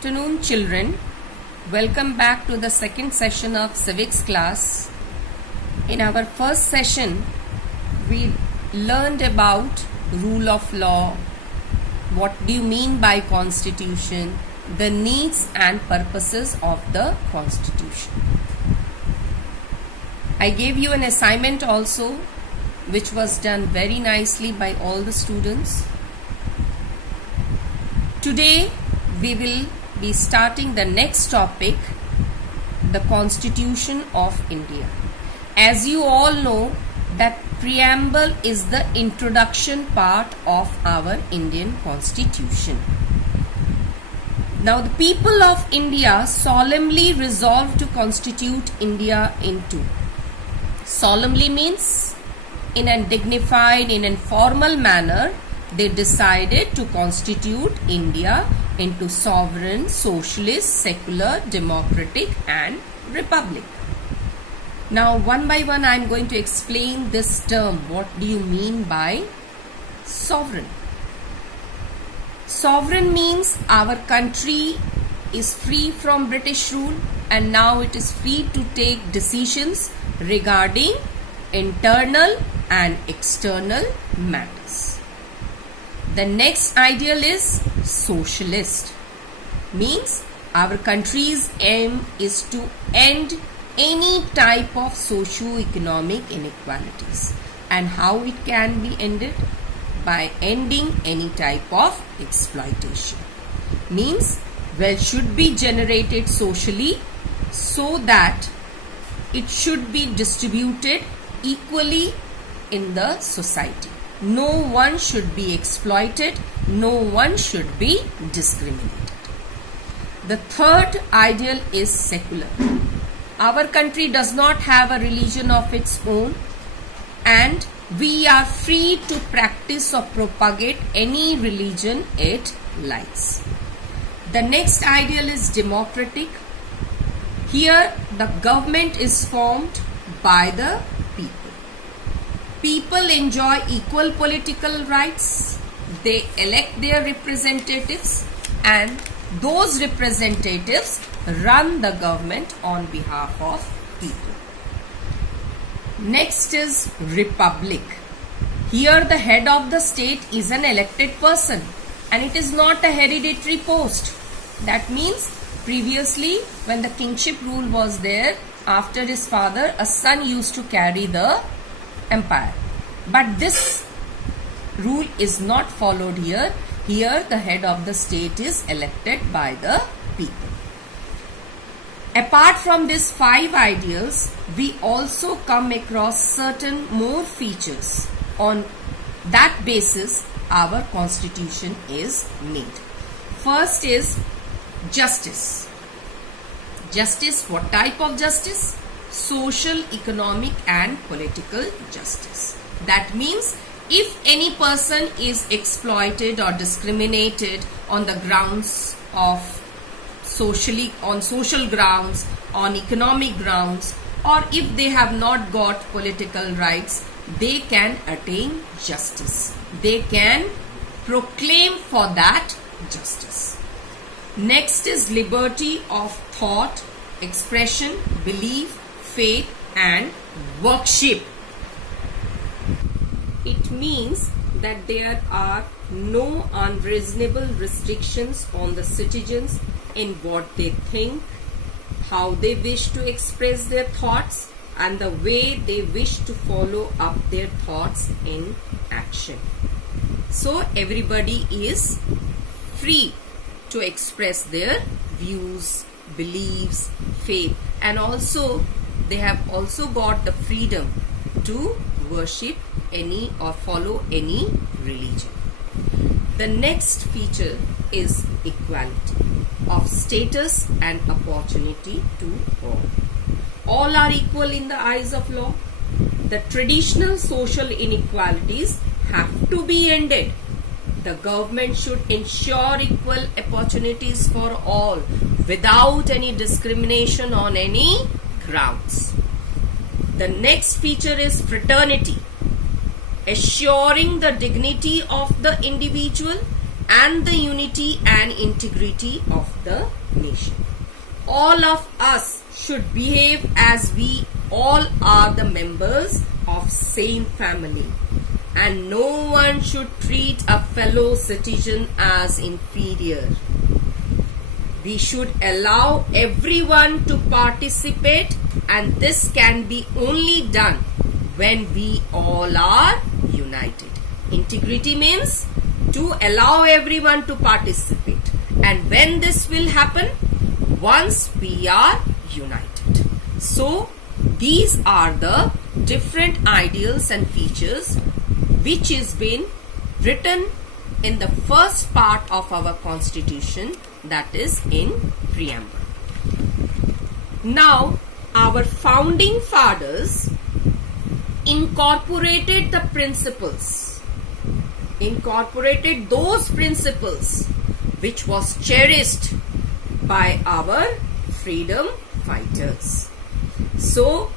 Afternoon, children. Welcome back to the second session of civics class. In our first session, we learned about rule of law, what do you mean by constitution, the needs and purposes of the constitution. I gave you an assignment also, which was done very nicely by all the students. Today, we will be starting the next topic, the Constitution of India. As you all know, that preamble is the introduction part of our Indian Constitution. Now, the people of India solemnly resolved to constitute India into. Solemnly means in a dignified, in a formal manner, they decided to constitute India into sovereign, socialist, secular, democratic and republic. Now one by one I am going to explain this term. What do you mean by sovereign? Sovereign means our country is free from British rule and now it is free to take decisions regarding internal and external matters. The next ideal is socialist. Means our country's aim is to end any type of socio-economic inequalities. And how it can be ended? By ending any type of exploitation. Means wealth should be generated socially so that it should be distributed equally in the society. No one should be exploited, no one should be discriminated. The third ideal is secular. Our country does not have a religion of its own and we are free to practice or propagate any religion it likes. The next ideal is democratic. Here the government is formed by the people. People enjoy equal political rights. They elect their representatives and those representatives run the government on behalf of people. Next is republic. Here the head of the state is an elected person and it is not a hereditary post. That means previously when the kingship rule was there, after his father, a son used to carry the empire. But this rule is not followed here. Here the head of the state is elected by the people. Apart from these 5 ideals, we also come across certain more features. On that basis, our constitution is made. First is justice. Justice, what type of justice? Social, economic and political justice. That means if any person is exploited or discriminated on the grounds of on social grounds, on economic grounds, or if they have not got political rights, they can attain justice. They can proclaim for that justice. Next is liberty of thought, expression, belief, faith and worship. It means that there are no unreasonable restrictions on the citizens in what they think, how they wish to express their thoughts and the way they wish to follow up their thoughts in action. So everybody is free to express their views, beliefs, faith and also they have also got the freedom to worship any or follow any religion. The next feature is equality of status and opportunity to all. All are equal in the eyes of law. The traditional social inequalities have to be ended. The government should ensure equal opportunities for all without any discrimination on any grounds. The next feature is fraternity, assuring the dignity of the individual and the unity and integrity of the nation. All of us should behave as we all are the members of same family, and no one should treat a fellow citizen as inferior. We should allow everyone to participate, and this can be only done when we all are united. Integrity means to allow everyone to participate, and when this will happen, once we are united. So these are the different ideals and features which is been written in the first part of our constitution, that is in preamble. Now our founding fathers incorporated the principles, incorporated those principles which was cherished by our freedom fighters. So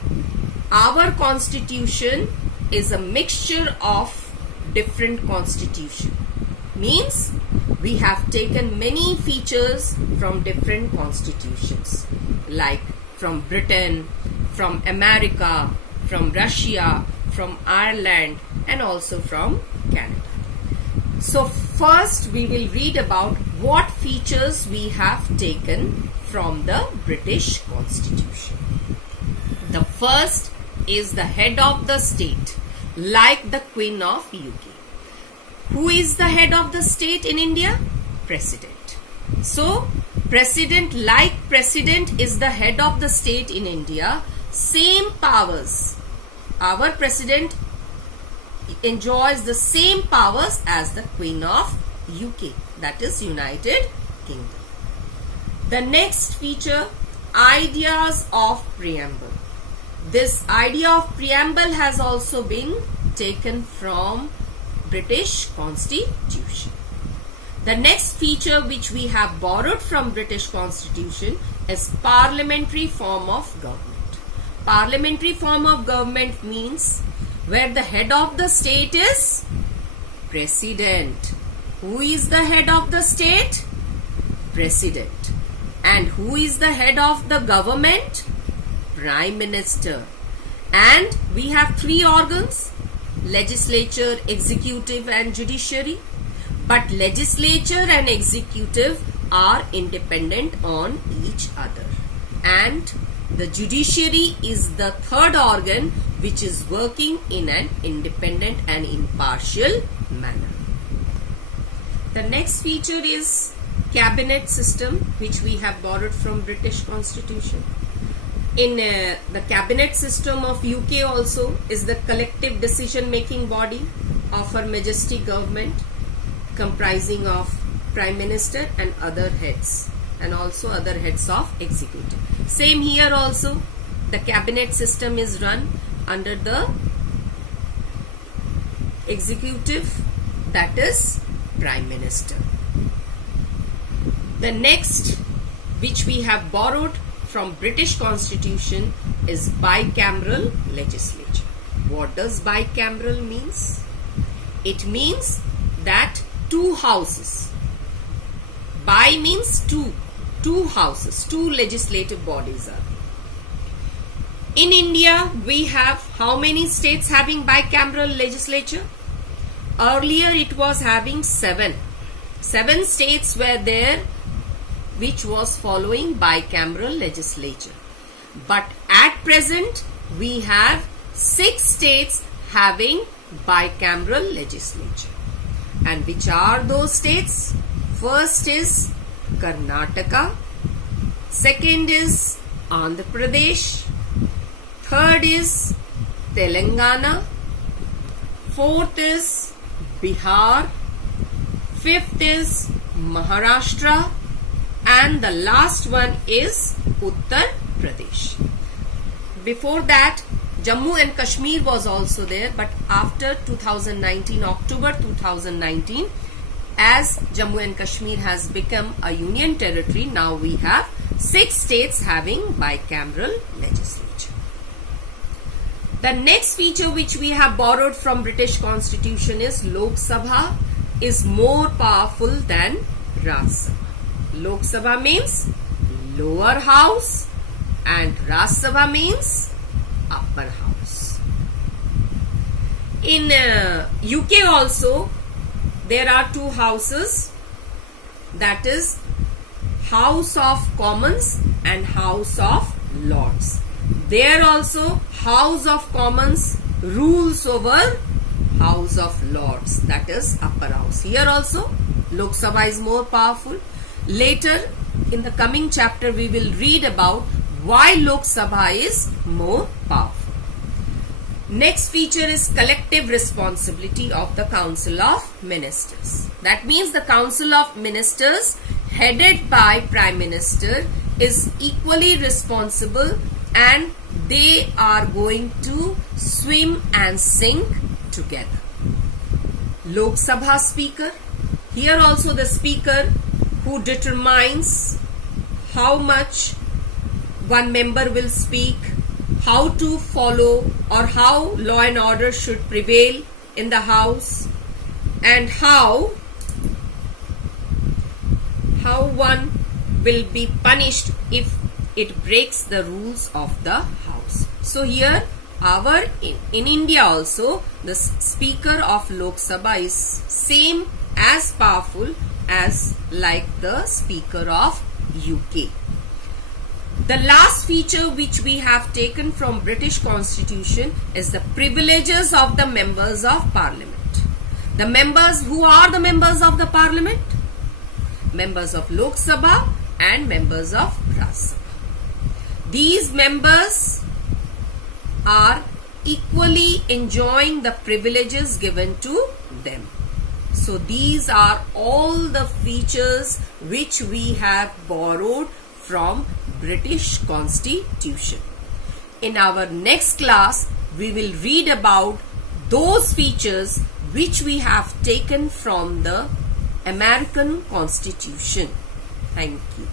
our constitution is a mixture of different constitution. Means we have taken many features from different constitutions, like from Britain, from America, from Russia, from Ireland, and also from Canada. So first we will read about what features we have taken from the British Constitution. The first is the head of the state, like the Queen of UK. Who is the head of the state in India? President. So president, like president, is the head of the state in India. Same powers. Our president enjoys the same powers as the Queen of UK, that is United Kingdom. The next feature, ideas of preamble. This idea of preamble has also been taken from British Constitution. The next feature which we have borrowed from British Constitution is parliamentary form of government. Parliamentary form of government means where the head of the state is president. Who is the head of the state? President. And who is the head of the government? Prime Minister. And we have three organs: legislature, executive, and judiciary. But legislature and executive are independent on each other, and the judiciary is the third organ which is working in an independent and impartial manner. The next feature is cabinet system, which we have borrowed from British Constitution. In the cabinet system of UK also is the collective decision making body of Her Majesty government, comprising of Prime Minister and other heads, and also other heads of executive. Same here also, the cabinet system is run under the executive, that is Prime Minister. The next which we have borrowed from British Constitution is bicameral legislature. What does bicameral means? It means that two houses. Bi means two houses, two legislative bodies are. In India, we have how many states having bicameral legislature? Earlier it was having 7. 7 states were there which was following bicameral legislature. But at present, we have 6 states having bicameral legislature. And which are those states? First is Karnataka. Second is Andhra Pradesh. Third is Telangana. Fourth is Bihar. Fifth is Maharashtra. And the last one is Uttar Pradesh. Before that, Jammu and Kashmir was also there, but after 2019, October 2019, as Jammu and Kashmir has become a union territory, now we have 6 states having bicameral legislature. The next feature which we have borrowed from British Constitution is Lok Sabha is more powerful than Raj Sabha. Lok Sabha means lower house and Raj Sabha means upper house. In UK also there are two houses, that is House of Commons and House of Lords. There also House of Commons rules over House of Lords, that is upper house. Here also Lok Sabha is more powerful. Later in the coming chapter we will read about why Lok Sabha is more powerful. Next feature is collective responsibility of the Council of Ministers. That means the Council of Ministers headed by Prime Minister is equally responsible and they are going to swim and sink together. Lok Sabha Speaker. Here also the Speaker who determines how much one member will speak, how to follow or how law and order should prevail in the house, and how one will be punished if it breaks the rules of the house. So here in India also the Speaker of Lok Sabha is same as powerful as like the Speaker of UK. The last feature which we have taken from British Constitution is the privileges of the members of Parliament. The members, who are the members of the Parliament? Members of Lok Sabha and members of Raj Sabha. These members are equally enjoying the privileges given to them. So these are all the features which we have borrowed from British Constitution. In our next class, we will read about those features which we have taken from the American Constitution. Thank you.